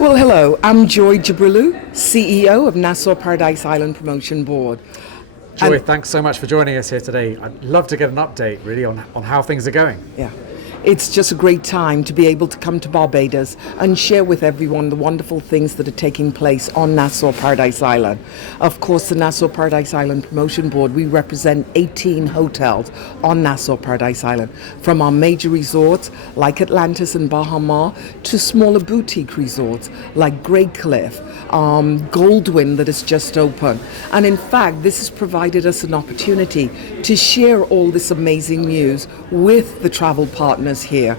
Well, hello, I'm Joy Jibrilu, CEO of Nassau Paradise Island Promotion Board. Joy, And thanks so much for joining us here today. I'd love to get an update really on how things are going. yeah, it's just a great time to be able to come to Barbados and share with everyone the wonderful things that are taking place on Nassau Paradise Island. Of course, the Nassau Paradise Island Promotion Board, we represent 18 hotels on Nassau Paradise Island, from our major resorts like Atlantis and Bahamas to smaller boutique resorts like Grey Cliff, Goldwyn that has just opened. And in fact, this has provided us an opportunity to share all this amazing news with the travel partners here.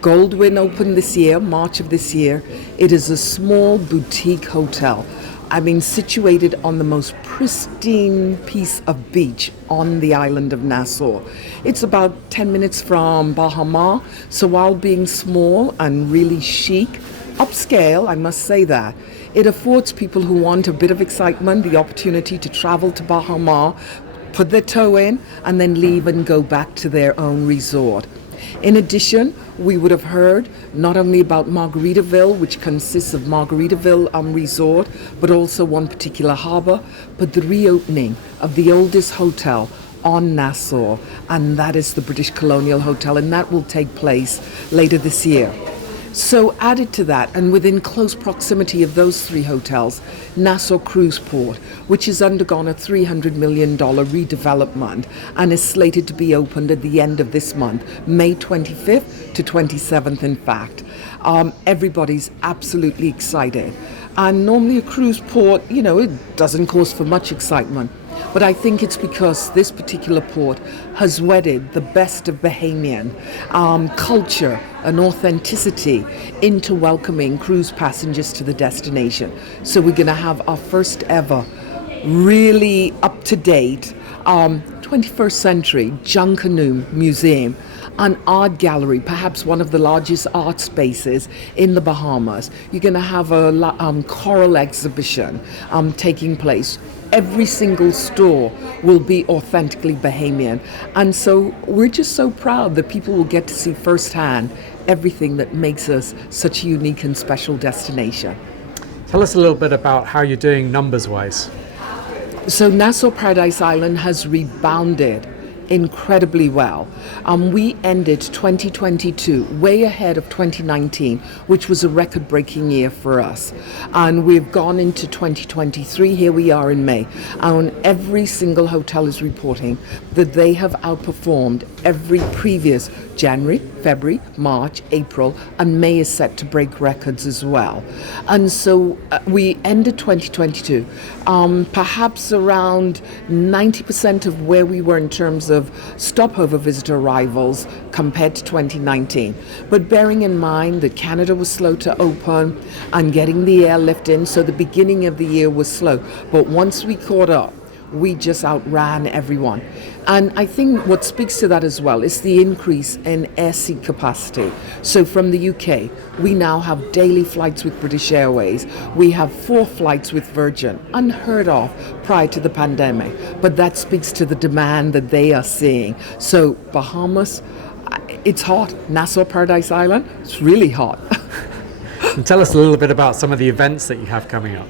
Goldwyn opened this year, March of this year. It is a small boutique hotel. Situated on the most pristine piece of beach on the island of Nassau. It's about 10 minutes from Bahamas, so while being small and really chic, upscale, I must say that, it affords people who want a bit of excitement the opportunity to travel to Bahamas, put their toe in, and then leave and go back to their own resort. In addition, we would have heard not only about Margaritaville, which consists of Margaritaville Resort, but also one particular harbour, but the reopening of the oldest hotel on Nassau, and that is the British Colonial Hotel, and that will take place later this year. So added to that, and within close proximity of those three hotels, Nassau Cruise Port, which has undergone a $300 million redevelopment and is slated to be opened at the end of this month, May 25th to 27th in fact. Everybody's absolutely excited. And normally a cruise port, it doesn't cause for much excitement. But I think it's because this particular port has wedded the best of Bahamian culture and authenticity into welcoming cruise passengers to the destination. So we're going to have our first ever really up-to-date 21st century Junkanoo Museum, an art gallery, perhaps one of the largest art spaces in the Bahamas. You're going to have a choral exhibition taking place. Every single store will be authentically Bahamian. And so we're just so proud that people will get to see firsthand everything that makes us such a unique and special destination. Tell us a little bit about how you're doing numbers-wise. So Nassau Paradise Island has rebounded incredibly well. We ended 2022 way ahead of 2019, which was a record-breaking year for us. And we've gone into 2023, here we are in May, and every single hotel is reporting that they have outperformed every previous January, February, March, April, and May is set to break records as well. And so we ended 2022 perhaps around 90% of where we were in terms of stopover visitor arrivals compared to 2019. But bearing in mind that Canada was slow to open and getting the airlift in, so the beginning of the year was slow. But once we caught up, we just outran everyone. And I think what speaks to that as well is the increase in air seat capacity. So from the UK, we now have daily flights with British Airways. We have 4 flights with Virgin, unheard of prior to the pandemic. But that speaks to the demand that they are seeing. So Bahamas, it's hot. Nassau Paradise Island, it's really hot. And tell us a little bit about some of the events that you have coming up.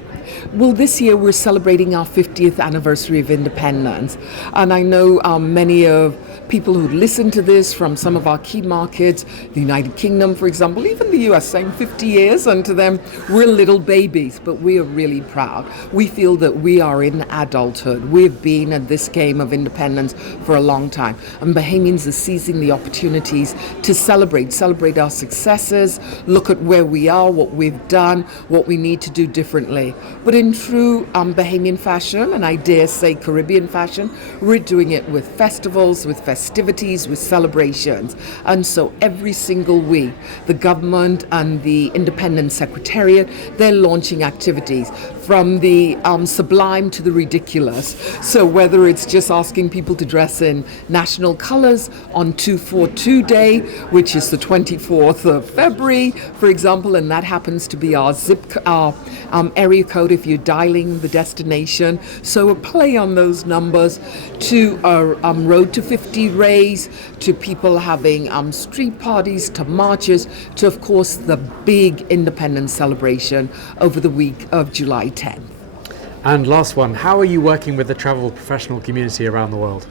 Well, this year we're celebrating our 50th anniversary of independence. And I know many of people who listen to this from some of our key markets, the United Kingdom, for example, even the US, saying 50 years, and to them, we're little babies, but we are really proud. We feel that we are in adulthood. We've been at this game of independence for a long time, and Bahamians are seizing the opportunities to celebrate our successes, look at where we are, what we've done, what we need to do differently. But in true Bahamian fashion, and I dare say Caribbean fashion, we're doing it with festivals, with festivities, with celebrations. And so every single week, the government and the Independent Secretariat, they're launching activities from the sublime to the ridiculous. So whether it's just asking people to dress in national colors on 242 Day, which is the 24th of February, for example, and that happens to be our area code if you're dialing the destination. So a play on those numbers, to Road to 50 Rays, to people having street parties, to marches, to of course the big independence celebration over the week of July 10th. And last one, how are you working with the travel professional community around the world?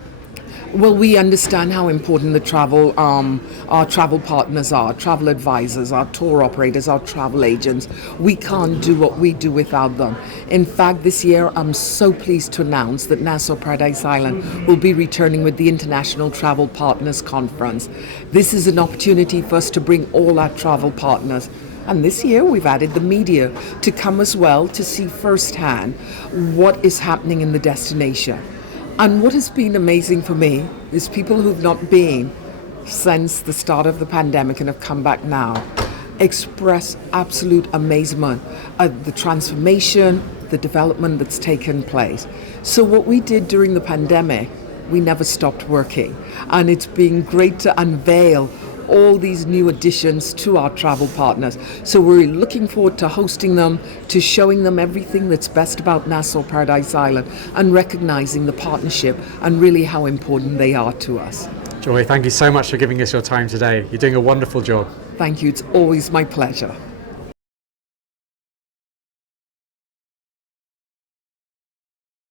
Well, we understand how important our travel partners are, travel advisors, our tour operators, our travel agents. We can't do what we do without them. In fact, this year I'm so pleased to announce that Nassau Paradise Island will be returning with the International Travel Partners Conference. This is an opportunity for us to bring all our travel partners. And this year we've added the media to come as well to see firsthand what is happening in the destination. And what has been amazing for me is people who've not been since the start of the pandemic and have come back now express absolute amazement at the transformation, the development that's taken place. So what we did during the pandemic, we never stopped working. And it's been great to unveil all these new additions to our travel partners. So we're looking forward to hosting them, to showing them everything that's best about Nassau Paradise Island and recognizing the partnership and really how important they are to us. Joy, thank you so much for giving us your time today. You're doing a wonderful job. Thank you. It's always my pleasure.